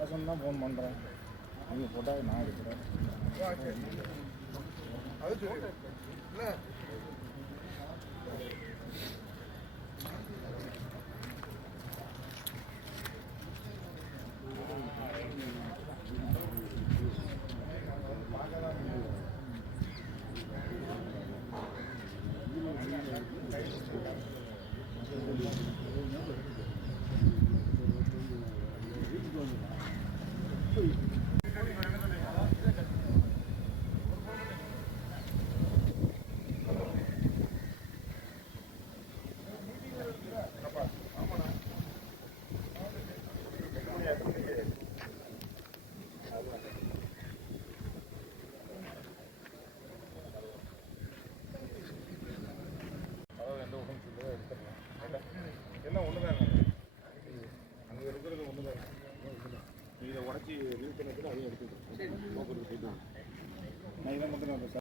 தான் ஃபோன் பண்ணுறேன் நீங்கள் போட்டால் நான் எடுக்கிறேன் அது you. Thank you. இதை உடச்சி நிறுத்தினதுல அதையும் எடுத்துக்கலாம் நான் இதை மட்டும் நான்